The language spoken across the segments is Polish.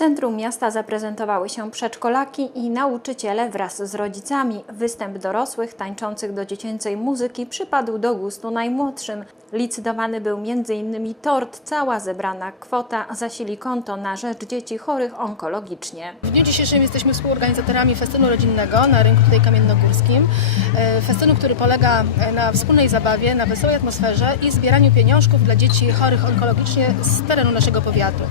centrum miasta zaprezentowały się przedszkolaki i nauczyciele wraz z rodzicami. Występ dorosłych tańczących do dziecięcej muzyki przypadł do gustu najmłodszym. Licytowany był m.in. tort, cała zebrana kwota zasili konto na rzecz dzieci chorych onkologicznie. W dniu dzisiejszym jesteśmy współorganizatorami festynu rodzinnego na rynku tutaj kamiennogórskim. E, Festynu, który polega e, na wspólnej zabawie, na wesołej atmosferze i zbieraniu pieniążków dla dzieci chorych onkologicznie z terenu naszego powiatu.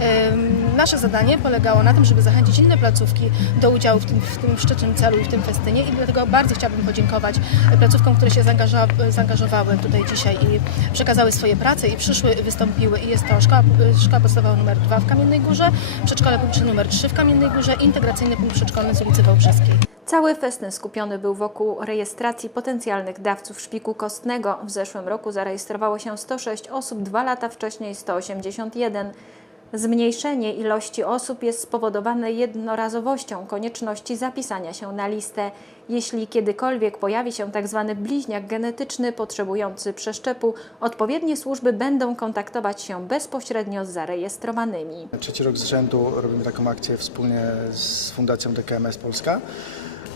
Em, Nasze zadanie polegało na tym, żeby zachęcić inne placówki do udziału w tym, w tym szczytnym celu i w tym festynie i dlatego bardzo chciałabym podziękować placówkom, które się zaangażowa- zaangażowały tutaj dzisiaj i przekazały swoje prace i przyszły, wystąpiły i jest to szkoła, szkoła podstawowa numer 2 w Kamiennej Górze, przedszkole publiczne numer 3 w Kamiennej Górze i integracyjny punkt przedszkolny z ulicy Wałbrzyskiej. Cały festyn skupiony był wokół rejestracji potencjalnych dawców szpiku kostnego. W zeszłym roku zarejestrowało się 106 osób, dwa lata wcześniej 181. Zmniejszenie ilości osób jest spowodowane jednorazowością konieczności zapisania się na listę. Jeśli kiedykolwiek pojawi się tzw. bliźniak genetyczny potrzebujący przeszczepu, odpowiednie służby będą kontaktować się bezpośrednio z zarejestrowanymi. Trzeci rok z rzędu robimy taką akcję wspólnie z Fundacją DKMS Polska.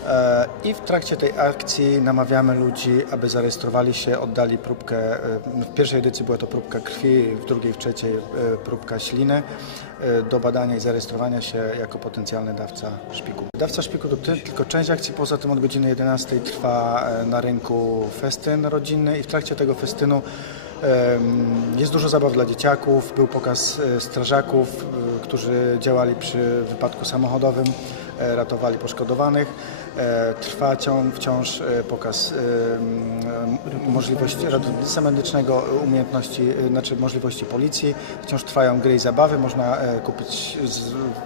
E, I w trakcie tej akcji namawiamy ludzi, aby zarejestrowali się, oddali próbkę. e, W pierwszej edycji była to próbka krwi, w drugiej, w trzeciej e, próbka śliny do badania i zarejestrowania się jako potencjalny dawca szpiku. Dawca szpiku to ty- tylko część akcji, poza tym od godziny 11 trwa na rynku festyn rodzinny i w trakcie tego festynu Jest dużo zabaw dla dzieciaków, był pokaz strażaków, którzy działali przy wypadku samochodowym, ratowali poszkodowanych. E, Trwa cią- wciąż e, pokaz możliwości ratownictwa medycznego, umiejętności, e, znaczy możliwości policji. Wciąż trwają gry i zabawy, można e, kupić,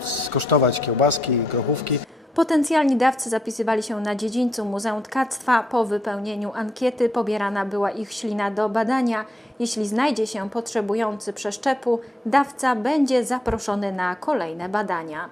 skosztować kiełbaski, grochówki. Potencjalni dawcy zapisywali się na dziedzińcu Muzeum Tkactwa. Po wypełnieniu ankiety pobierana była ich ślina do badania. Jeśli znajdzie się potrzebujący przeszczepu, dawca będzie zaproszony na kolejne badania.